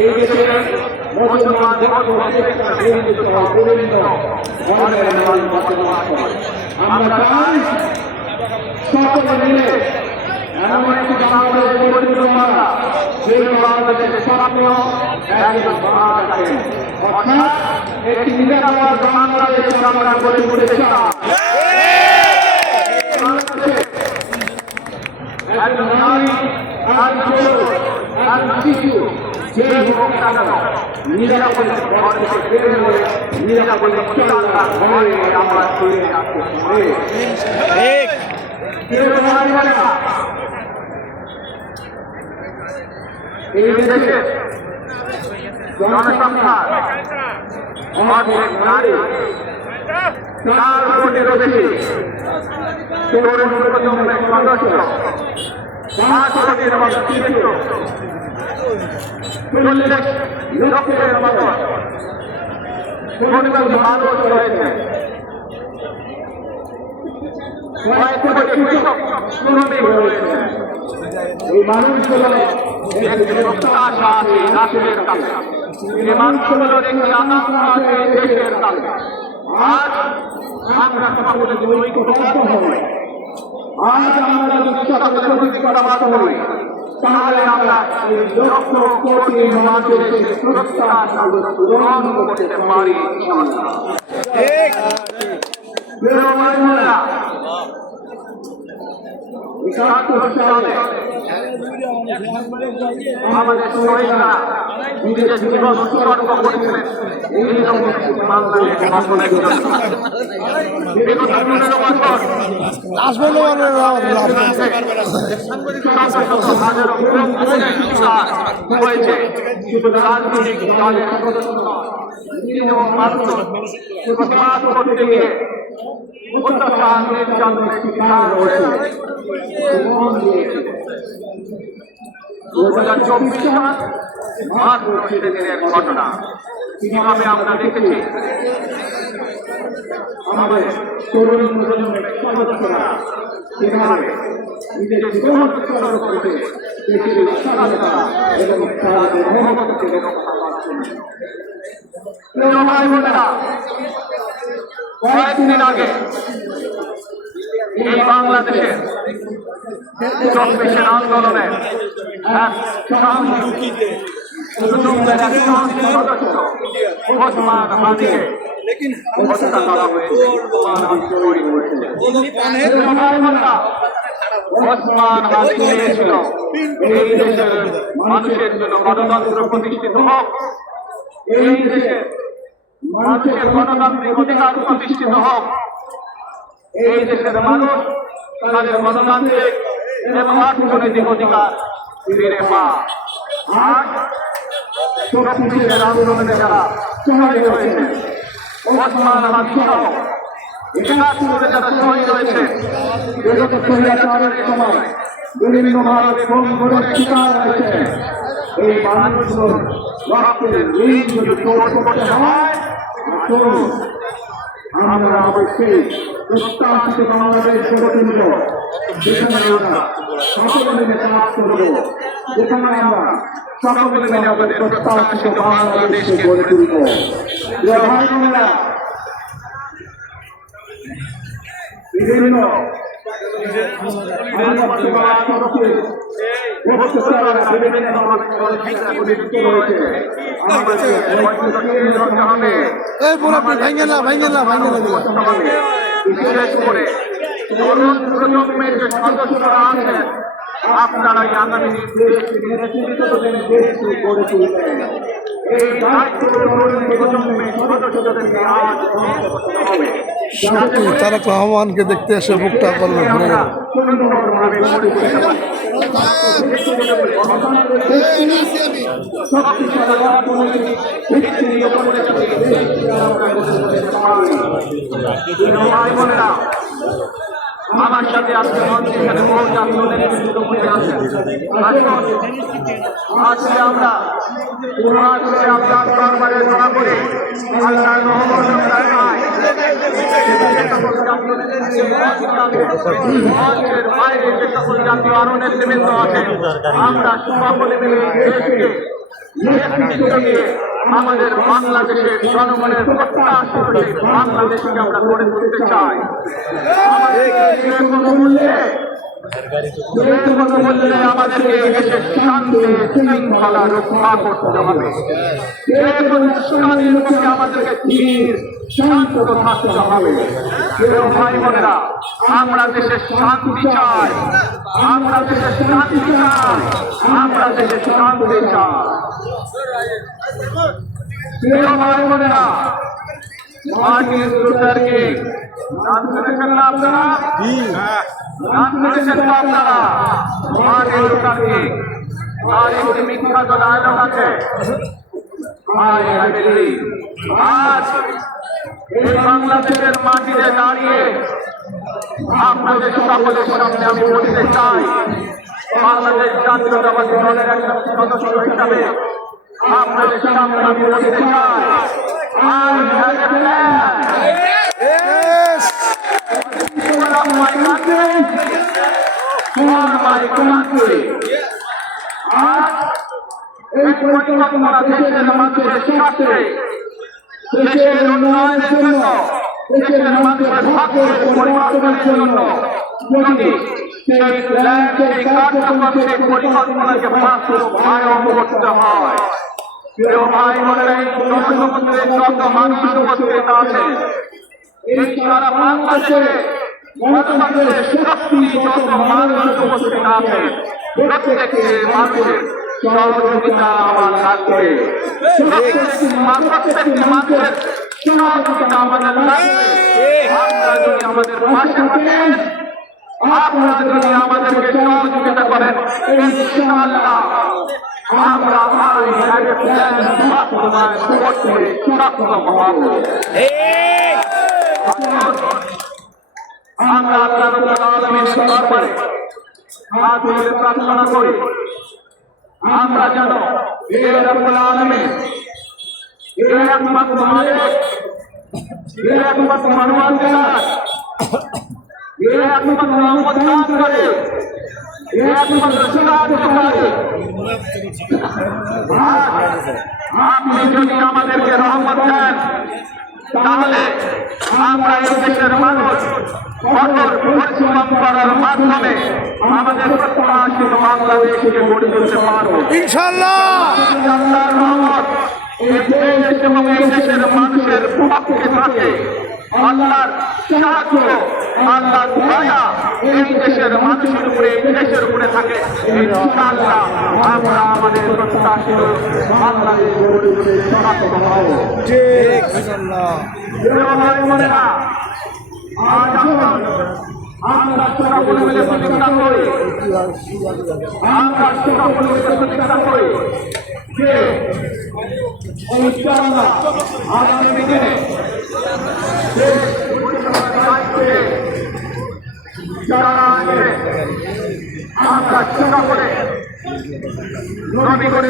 এই দেশে মুসলমানদের আমরা চাই সকলে মিলে এমন একটি বাংলাদেশ গড়ে তুলব সেই বাংলাদেশের স্বপ্ন একজন বাংলাদেশ অর্থাৎ একটি নিরাপদ বাংলাদেশ আমরা গড়ে তুলতে চাই। একজন নারী আর পুরুষ আর শিশু যে হোক না কেন নিরাপদে ঘর থেকে বের হয়ে নিরাপদে চলার ভয়ে আমরা ফিরে আসতে পারি। এই দেশে জনসংখ্যা অনেক নারী 4 কোটিরও বেশি তরুণ প্রজন্মের সদস্য 5 কোটির মতো শিশু 40 লক্ষের মতো পরিবার মানুষ রয়েছে। কয়েক কোটি কৃষক শ্রমিক রয়েছে। এই মানুষগুলো একটি প্রত্যাশা আছে রাষ্ট্রের কাছে, এই মানুষগুলোর একটি আকাঙ্ক্ষা আছে দেশের কাছে। আজ আমরা সকলে ঐক্যবদ্ধ হই, আজ আমরা যদি সকলে প্রতিজ্ঞাবদ্ধ হই, তাহলে আমরা এই লক্ষ কোটি মানুষের প্রত্যাশাগুলো পূরণ করতে পারি। আমাদের শহীদরা নিজের জীবন উৎসর্গ করেছিলেন এই বাংলাদেশ গঠনের জন্য। বিগত 15 বছর হয়েছে শুধু রাজনৈতিক দলের প্রতিবাদ করতে গিয়ে অত্যাচার নির্যাতনের শিকার হয়েছে। 2024 সাল মার্চ দিনের ঘটনা কিভাবে আমরা দেখেছি আমাদের তরুণ প্রজন্মের সদস্যরা কিভাবে নিজেদের জীবন উৎসর্গ করেছে দেশের স্বাধীনতা এবং সার্বভৌমত্বকে রক্ষা করার জন্য। প্রিয় ভাই বোনেরা, কয়েকদিন আগে এই বাংলাদেশের 24 আন্দোলনে ওসমান হাদিকে হত্যা করা হয়েছে। ওসমান হাদি চেয়েছিল এই দেশের মানুষের জন্য গণতন্ত্র প্রতিষ্ঠিত হোক, এই দেশে মানুষের গণতান্ত্রিক অধিকার প্রতিষ্ঠিত হোক, এই দেশের মানুষ তাদের গণতান্ত্রিক এবং অর্থনৈতিক অধিকার ফিরে পায়। আজ শক্তিশালী আন্দোলনে যারা শহীদ হয়েছে, ওসমান হাদি সহ একাত্তরে যারা শহীদ হয়েছে, বিগত স্বৈরাচারের সময় বিভিন্নভাবে সংঘর্ষের শিকার হয়েছে, এই মানুষগুলোর রক্তের ঋণ যদি শোধ করতে হয়, আমরা অবশ্যই প্রত্যাশিত বাংলাদেশ গড়ে তুলব, যেখানে আমরা সকলে মিলে কাজ করব, যেখানে আমরা সকলে মিলে আমাদের প্রত্যাশিত বাংলাদেশকে গড়ে তুলব। ভাই বোনেরা, বিভিন্ন বিশেষ করে তরুণ প্রজন্মের যে সদস্যরা আছেন, আপনারা আগামী দেশকে গড়ে তুলবেন। এই দায়িত্ব তরুণ প্রজন্মের সদস্যদেরকে আজ করতে হবে। তারেক রহমানকে দেখতে এসে বুকটা করবে ঘুরে গেল। আমার সাথে আজকে মঞ্চে এখানে বহু জাতীয় নেতৃত্ব বসে আছেন। আজকে আমরা আপনার দরবারে দোয়া করি আল্লাহর রহমত বরকত মঞ্চের বাইরে যে সকল জাতীয় আরো নেতৃবৃন্দ আছে আমরা সকলে মিলে দেশকে নেতৃত্ব দিয়ে আমাদের বাংলাদেশের জনগণের প্রত্যাশিত সেই বাংলাদেশকে আমরা গড়ে তুলতে চাই। আমাদেরকে দেশের শান্তি শৃঙ্খলা রক্ষা করতে হবে। আমাদেরকে ধীর শান্ত থাকতে হবে। ভাই বোনেরা, আমরা দেশের শান্তি চাই, আমরা দেশের শান্তি চাই, আমরা দেশের শান্তি চাই। ভাই বোনেরা, মার্টিন লুথার কিং নাম শুনেছেন না আপনারা? নাম শুনেছেন তো আপনারা? মার্টিন লুথার কিং তার একটি বিখ্যাত ডায়লগ আছে, আজ এই বাংলাদেশের মাটিতে দাঁড়িয়ে আপনাদের সকলের সামনে আমি বলতে চাই, বাংলাদেশ জাতীয়তাবাদী দলের একজন সদস্য হিসাবে আপনাদের সামনে আমি বলতে চাই, I have a plan. For my country, for my country. আজ এই পরিকল্পনা দেশের মানুষের স্বার্থে, দেশের উন্নয়নের জন্য, দেশের মানুষের ভাগ্যের পরিবর্তনের জন্য যদি সেই প্ল্যান, সেই কার্যক্রম, সেই পরিকল্পনাকে বাস্তবায়ন করতে হয়। প্রিয় ভাই বোনেরা, এই জনসমুদ্রে যত মানুষ উপস্থিত আছে, এই সারা বাংলাদেশে গণতন্ত্রের শক্তি যত মানুষ উপস্থিত আছে, প্রত্যেকটি মানুষের সহযোগিতা আমার লাগবে। প্রত্যেকটি মানুষের সহযোগিতা আমাদের লাগবে। আপনারা যদি আমাদের পাশে থাকেন, আপনারা যদি আমাদেরকে সহযোগিতা করেন, ইনশাআল্লাহ আমরা আমরা আল্লাহ রাব্বুল আলামিনের দরবারে হাত তুলে প্রার্থনা করি, আমরা যেন হে রাব্বুল আলামিন, হে একমাত্র মালিক, হে একমাত্র মানবতার, হে একমাত্র রহমত দান করে, হে একমাত্র সাহায্যকারী, আপনি যদি আমাদেরকে রহমত দেন, তাহলে আমরা এই দেশের মানুষ কঠোর পরিশ্রম করার মাধ্যমে আমাদের প্রত্যাশিত বাংলাদেশকে গড়ে তুলতে পারবো ইনশাআল্লাহ। আল্লাহর রহমত এই দেশ এবং এই দেশের মানুষের পক্ষে থাকে, আল্লাহর সাহায্য, আল্লাহর দয়া এই দেশের মানুষের উপরে, এই দেশের উপরে থাকে, ইনশাআল্লাহ আমরা আমাদের প্রত্যাশিত বাংলাদেশ গড়ে তুলতে সক্ষম হব। ঠিক ইনশাআল্লাহ। ভাই বোনেরা, আজ আমরা সকলে মিলে প্রতিজ্ঞা করি, আমরা সকলে মিলে প্রতিজ্ঞা করি যে ইনশাআল্লাহ আগামী দিনে যারা আসবে আমরা সকলে নবী করে